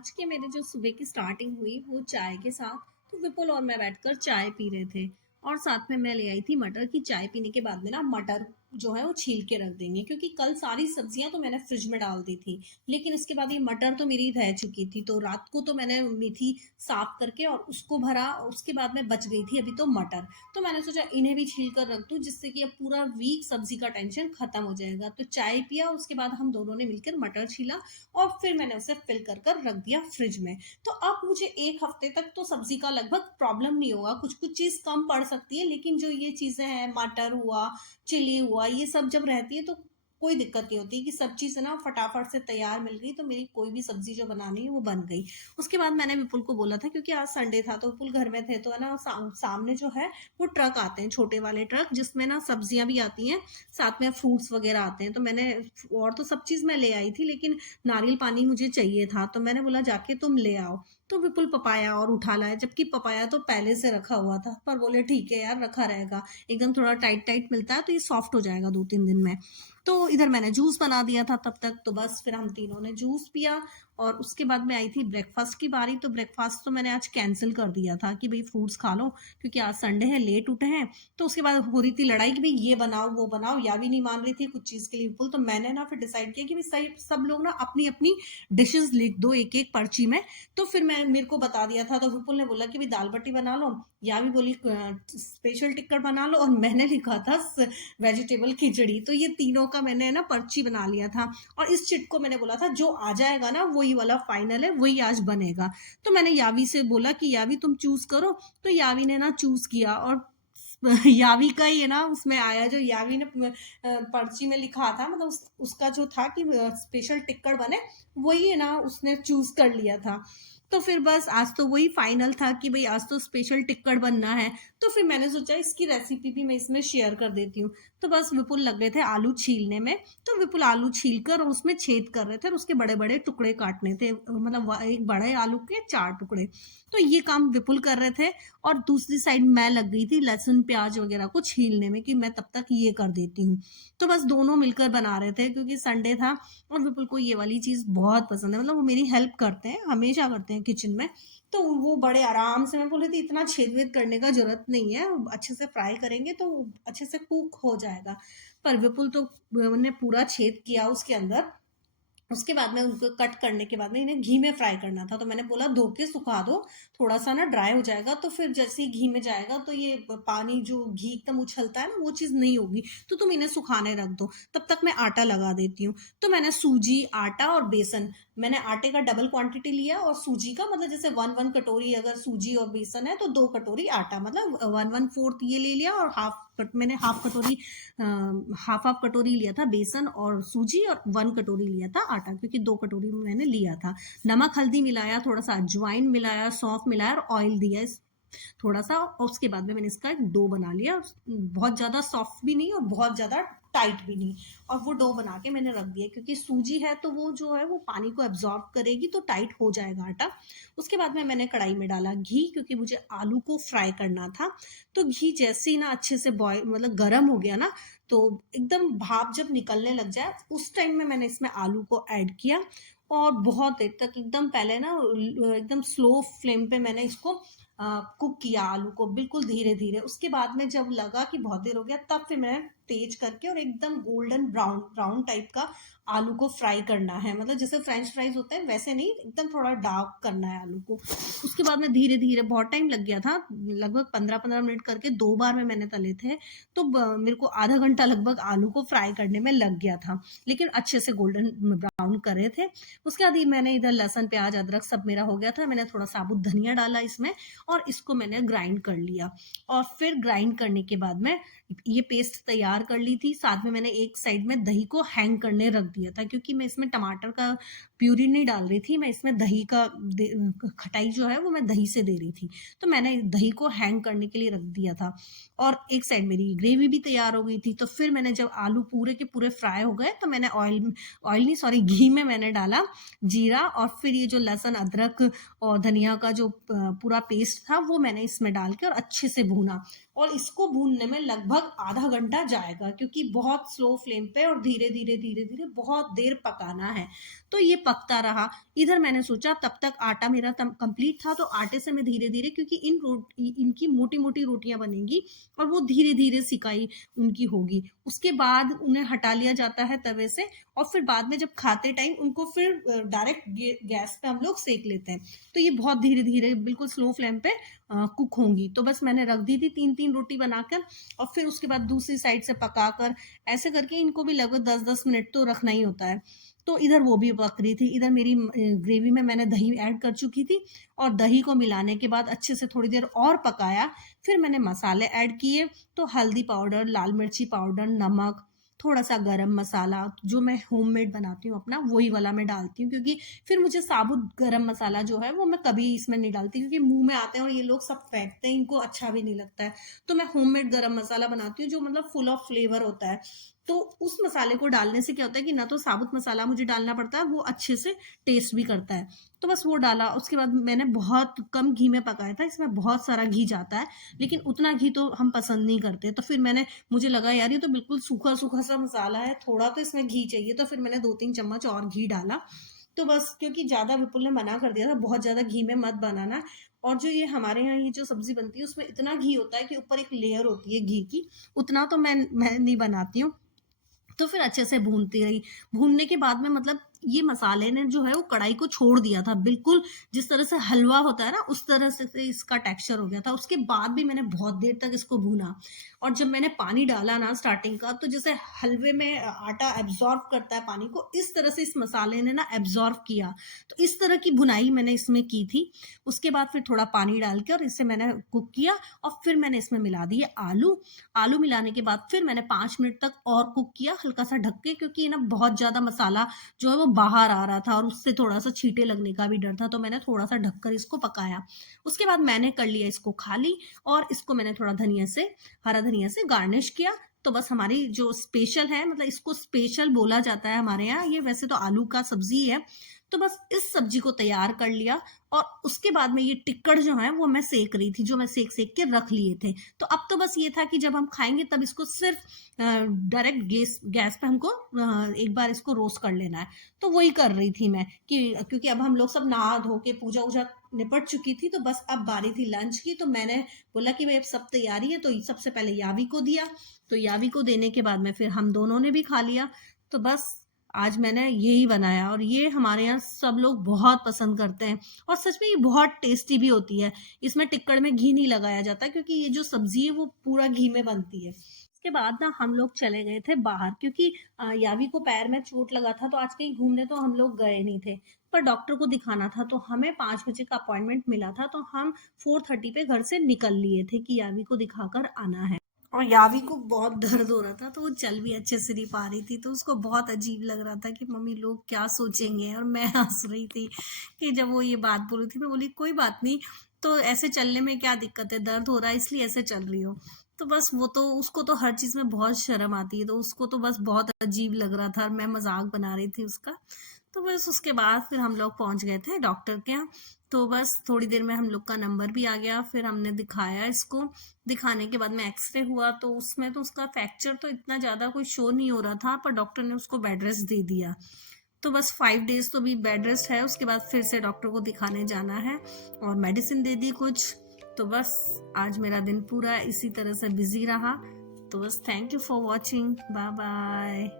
आज के मेरे जो सुबह की स्टार्टिंग हुई वो चाय के साथ। तो विपुल और मैं बैठकर चाय पी रहे थे और साथ में मैं ले आई थी मटर की। चाय पीने के बाद में ना मटर जो है वो छील के रख देंगे, क्योंकि कल सारी सब्जियां तो मैंने फ्रिज में डाल दी थी। लेकिन इसके बाद ये मटर तो मेरी रह चुकी थी, तो रात को तो मैंने मेथी साफ करके और उसको भरा। उसके बाद में बच गई थी अभी तो मटर। तो मैंने सोचा इन्हें भी छील कर रख दूं, जिससे कि अब पूरा वीक सब्जी का टेंशन खत्म हो जाएगा। तो चाय पिया, उसके बाद हम दोनों ने मिलकर मटर छीला और फिर मैंने उसे फिल कर कर रख दिया फ्रिज में। तो अब मुझे एक हफ्ते तक तो सब्जी का लगभग प्रॉब्लम नहीं होगा। कुछ कुछ चीज़ कम पड़ सकती है, लेकिन जो ये चीज़ें हैं, मटर हुआ, चिली हुआ, ये सब जब रहती है तो कोई दिक्कत नहीं होती कि सब चीज़ ना फटाफट से तैयार मिल गई, तो मेरी कोई भी सब्जी जो बनानी है वो बन गई। उसके बाद मैंने विपुल को बोला था, क्योंकि आज संडे था तो विपुल घर में थे, तो है ना सामने जो है वो ट्रक आते हैं, छोटे वाले ट्रक, जिसमें ना सब्जियां भी आती हैं, साथ में फ्रूट्स वगैरह आते हैं। तो मैंने और तो सब चीज़ मैं ले आई थी, लेकिन नारियल पानी मुझे चाहिए था, तो मैंने बोला जाके तुम ले आओ। तो विपुल पपाया और उठा लाया, जबकि पपाया तो पहले से रखा हुआ था, पर बोले ठीक है यार, रखा रहेगा, एकदम थोड़ा टाइट टाइट मिलता है तो ये सॉफ्ट हो जाएगा 2-3 दिन में। तो इधर मैंने जूस बना दिया था तब तक। तो बस फिर हम तीनों ने जूस पिया और उसके बाद में आई थी ब्रेकफास्ट की बारी। तो ब्रेकफास्ट तो मैंने आज कैंसिल कर दिया था कि भाई फ्रूट्स खा लो, क्योंकि आज संडे है, लेट उठे हैं। तो उसके बाद हो रही थी लड़ाई कि भाई ये बनाओ वो बनाओ, या भी नहीं मान रही थी कुछ चीज़ के लिए विपुल। तो मैंने ना फिर डिसाइड किया कि भाई सब लोग ना अपनी अपनी डिशेस लिख दो एक एक पर्ची में। तो फिर मैं मेरे को बता दिया था, तो विपुल ने बोला कि भाई दाल बाटी बना लो, या भी बोली स्पेशल टिक्कर बना लो, और मैंने लिखा था वेजिटेबल खिचड़ी। तो ये तीनों का मैंने ना पर्ची बना लिया था। और इस चिट को मैंने बोला था जो आ जाएगा ना वही वाला फाइनल है, वही आज बनेगा। तो मैंने यावी से बोला कि यावी तुम चूज करो। तो यावी ने ना चूज किया, और यावी का ही है ना उसमें आया, जो यावी ने पर्ची में लिखा था, मतलब उसका जो था कि स्पेशल टिक्कर बने, वही है ना उसने चूज कर लिया था। तो फिर बस आज तो वही फाइनल था कि भाई आज तो स्पेशल टिक्कड़ बनना है। तो फिर मैंने सोचा इसकी रेसिपी भी मैं इसमें शेयर कर देती हूँ। तो बस विपुल लग गए थे आलू छीलने में। तो विपुल आलू छील कर और उसमें छेद कर रहे थे और उसके बड़े बड़े टुकड़े काटने थे, मतलब एक बड़े आलू के 4 टुकड़े। तो ये काम विपुल कर रहे थे, और दूसरी साइड मैं लग गई थी लहसुन प्याज वगैरह को छीलने में, कि मैं तब तक ये कर देती हूँ। तो बस दोनों मिलकर बना रहे थे, क्योंकि संडे था और विपुल को ये वाली चीज़ बहुत पसंद है। मतलब वो मेरी हेल्प करते हैं, हमेशा करते हैं किचन में। तो वो बड़े आराम से, मैं बोले थी इतना छेद वेद करने का जरूरत नहीं है, अच्छे से फ्राई करेंगे तो अच्छे से कुक हो जाएगा। पर विपुल तो ने पूरा छेद किया उसके अंदर। उसके बाद में उनको कट करने के बाद में इन्हें घी में फ्राई करना था। तो मैंने बोला धो के सुखा दो, थोड़ा सा ना ड्राई हो जाएगा, तो फिर जैसे ही घी में जाएगा तो ये पानी जो घी एकदम उछलता है ना, वो चीज़ नहीं होगी। तो तुम इन्हें सुखाने रख दो, तब तक मैं आटा लगा देती हूँ। तो मैंने सूजी, आटा और बेसन, मैंने आटे का डबल क्वांटिटी लिया, और सूजी का मतलब जैसे 1-1 कटोरी अगर सूजी और बेसन है तो 2 कटोरी आटा, मतलब 1/4 ये ले लिया, और मैंने हाफ कटोरी, हाफ हाफ कटोरी लिया था बेसन और सूजी, और 1 कटोरी लिया था आटा, क्योंकि 2 कटोरी में मैंने लिया था। नमक हल्दी मिलाया, थोड़ा सा अजवाइन मिलाया, सौंफ मिलाया और ऑयल दिया थोड़ा सा। और उसके बाद में मैंने इसका एक डो बना लिया, बहुत ज़्यादा सॉफ्ट भी नहीं और बहुत ज़्यादा टाइट भी नहीं। और वो डो बना के मैंने रख दिया, क्योंकि सूजी है तो वो जो है वो पानी को एब्जॉर्ब करेगी, तो टाइट हो जाएगा आटा। उसके बाद में मैंने कढ़ाई में डाला घी, क्योंकि मुझे आलू को फ्राई करना था। तो घी जैसे ही ना अच्छे से बॉयल, मतलब गर्म हो गया ना, तो एकदम भाप जब निकलने लग जाए, उस टाइम में मैंने इसमें आलू को ऐड किया। और बहुत देर तक एकदम पहले ना एकदम स्लो फ्लेम पे मैंने इसको कुक किया, आलू को बिल्कुल धीरे धीरे। उसके बाद में जब लगा कि बहुत देर हो गया, तब फिर मैंने तेज करके और एकदम गोल्डन ब्राउन ब्राउन टाइप का आलू को फ्राई करना है, मतलब जैसे फ्रेंच फ्राइज होते हैं वैसे नहीं, एकदम थोड़ा डार्क करना है आलू को। उसके बाद में धीरे धीरे, बहुत टाइम लग गया था, लगभग 15-15 मिनट करके 2 बार में मैंने तले थे। तो मेरे को आधा घंटा लगभग आलू को फ्राई करने में लग गया था, लेकिन अच्छे से गोल्डन ब्राउन करे थे। उसके बाद ही मैंने इधर लहसुन प्याज अदरक सब मेरा हो गया था, मैंने थोड़ा साबुत धनिया डाला इसमें, और इसको मैंने ग्राइंड कर लिया। और फिर ग्राइंड करने के बाद में ये पेस्ट तैयार कर ली थी। साथ में मैंने एक साइड में दही को हैंग करने रख दिया था, क्योंकि मैं इसमें टमाटर का प्यूरी नहीं डाल रही थी, मैं इसमें दही का खटाई जो है वो मैं दही से दे रही थी। तो मैंने दही को हैंग करने के लिए रख दिया था। और एक साइड मेरी ग्रेवी भी तैयार हो गई थी। तो फिर मैंने जब आलू पूरे के पूरे फ्राई हो गए, तो मैंने ऑयल ऑयल नहीं सॉरी घी में मैंने डाला जीरा, और फिर ये जो लहसुन अदरक और धनिया का जो पूरा पेस्ट था वो मैंने इसमें डाल के और अच्छे से भूना। और इसको भूनने में लगभग आधा घंटा जाएगा, क्योंकि बहुत स्लो फ्लेम पे और धीरे धीरे धीरे धीरे बहुत देर पकाना है। तो ये पकता रहा। इधर मैंने सोचा तब तक आटा मेरा कंप्लीट था, तो आटे से मैं धीरे धीरे, क्योंकि इनकी मोटी मोटी रोटियां बनेंगी और वो धीरे धीरे सिकाई उनकी होगी। उसके बाद उन्हें हटा लिया जाता है तवे से, और फिर बाद में जब खाते टाइम उनको फिर डायरेक्ट गैस पे हम लोग सेक लेते हैं। तो ये बहुत धीरे धीरे बिल्कुल स्लो फ्लेम पे कुक होंगी। तो बस मैंने रख दी थी 3-3 रोटी बनाकर, और फिर उसके बाद दूसरी साइड से पकाकर, ऐसे करके इनको भी लगभग 10-10 मिनट तो रखना ही होता है। तो इधर वो भी पक रही थी, इधर मेरी ग्रेवी में मैंने दही ऐड कर चुकी थी, और दही को मिलाने के बाद अच्छे से थोड़ी देर और पकाया। फिर मैंने मसाले ऐड किए, तो हल्दी पाउडर, लाल मिर्ची पाउडर, नमक, थोड़ा सा गरम मसाला, जो मैं होममेड बनाती हूँ अपना वही वाला मैं डालती हूँ, क्योंकि फिर मुझे साबुत गरम मसाला जो है वो मैं कभी इसमें नहीं डालती, क्योंकि मुंह में आते हैं और ये लोग सब फेंकते हैं, इनको अच्छा भी नहीं लगता है। तो मैं होममेड गरम मसाला बनाती हूँ जो मतलब फुल ऑफ फ्लेवर होता है। तो उस मसाले को डालने से क्या होता है कि ना तो साबुत मसाला मुझे डालना पड़ता है, वो अच्छे से टेस्ट भी करता है। तो बस वो डाला, उसके बाद मैंने बहुत कम घी में पकाया था, इसमें बहुत सारा घी जाता है, लेकिन उतना घी तो हम पसंद नहीं करते। तो फिर मुझे लगा यार ये तो बिल्कुल सूखा सूखा सा मसाला है, थोड़ा तो इसमें घी चाहिए, तो फिर मैंने 2-3 चम्मच और घी डाला। तो बस क्योंकि ज्यादा विपुल ने मना कर दिया था बहुत ज्यादा घी में मत बनाना। और जो ये हमारे यहाँ ये जो सब्जी बनती है उसमें इतना घी होता है कि ऊपर एक लेयर होती है घी की, उतना तो मैं नहीं बनाती हूँ। तो फिर अच्छे से भूनती रही। भूनने के बाद में मतलब ये मसाले ने जो है वो कढ़ाई को छोड़ दिया था बिल्कुल, जिस तरह से हलवा होता है ना उस तरह से इसका टेक्सचर हो गया था। उसके बाद भी मैंने बहुत देर तक इसको भूना, और जब मैंने पानी डाला ना स्टार्टिंग का, तो जैसे हलवे में आटा एब्जॉर्ब करता है पानी को, इस तरह से इस मसाले ने ना एब्जॉर्ब किया। तो इस तरह की भुनाई मैंने इसमें की थी। उसके बाद फिर थोड़ा पानी डाल के और इसे मैंने कुक किया, और फिर मैंने इसमें मिला दिए आलू। आलू मिलाने के बाद फिर मैंने 5 मिनट तक और कुक किया हल्का सा ढक के, क्योंकि ना बहुत ज्यादा मसाला जो है वो बाहर आ रहा था और उससे थोड़ा सा छींटे लगने का भी डर था, तो मैंने थोड़ा सा ढककर इसको पकाया। उसके बाद मैंने कर लिया इसको खाली, और इसको मैंने थोड़ा हरा धनिया से गार्निश किया। तो बस हमारी जो स्पेशल है, मतलब इसको स्पेशल बोला जाता है हमारे यहाँ, ये वैसे तो आलू का सब्जी है। तो बस इस सब्जी को तैयार कर लिया, और उसके बाद में ये टिक्कड़ जो है वो मैं सेक रही थी, जो मैं सेक सेक के रख लिए थे। तो अब तो बस ये था कि जब हम खाएंगे तब इसको सिर्फ डायरेक्ट गैस पे हमको एक बार इसको रोस्ट कर लेना है। तो वही कर रही थी मैं, कि क्योंकि अब हम लोग सब नहा धो के पूजा वूजा निपट चुकी थी, तो बस अब बारी थी लंच की। तो मैंने बोला कि भाई अब सब तैयारी है, तो सबसे पहले यावी को दिया। तो यावी को देने के बाद में फिर हम दोनों ने भी खा लिया। तो बस आज मैंने यही बनाया, और ये हमारे यहाँ सब लोग बहुत पसंद करते हैं, और सच में ये बहुत टेस्टी भी होती है। इसमें टिक्कड़ में घी नहीं लगाया जाता, क्योंकि ये जो सब्जी है वो पूरा घी में बनती है। उसके बाद ना हम लोग चले गए थे बाहर, क्योंकि यावी को पैर में चोट लगा था, तो आज कहीं घूमने तो हम लोग गए नहीं थे। पर डॉक्टर को दिखाना था, तो हमें 5 बजे का अपॉइंटमेंट मिला था, तो हम 4:30 पे घर से निकल लिए थे कि यावी को दिखाकर आना है। और यावी को बहुत दर्द हो रहा था, तो वो चल भी अच्छे से नहीं पा रही थी, तो उसको बहुत अजीब लग रहा था कि मम्मी लोग क्या सोचेंगे। और मैं हंस रही थी कि जब वो ये बात बोल रही थी, मैं बोली कोई बात नहीं, तो ऐसे चलने में क्या दिक्कत है, दर्द हो रहा है इसलिए ऐसे चल रही हो। तो बस वो तो उसको तो हर चीज में बहुत शर्म आती है, तो उसको तो बस बहुत अजीब लग रहा था, और मैं मजाक बना रही थी उसका। तो बस उसके बाद फिर हम लोग पहुंच गए थे डॉक्टर के यहाँ। तो बस थोड़ी देर में हम लोग का नंबर भी आ गया, फिर हमने दिखाया इसको। दिखाने के बाद में एक्सरे हुआ, तो उसमें तो उसका फ्रैक्चर तो इतना ज़्यादा कोई शो नहीं हो रहा था, पर डॉक्टर ने उसको बेड रेस्ट दे दिया। तो बस 5 डेज तो भी बेड रेस्ट है, उसके बाद फिर से डॉक्टर को दिखाने जाना है, और मेडिसिन दे दी कुछ। तो बस आज मेरा दिन पूरा इसी तरह से बिजी रहा। तो बस thank you for watching, bye bye.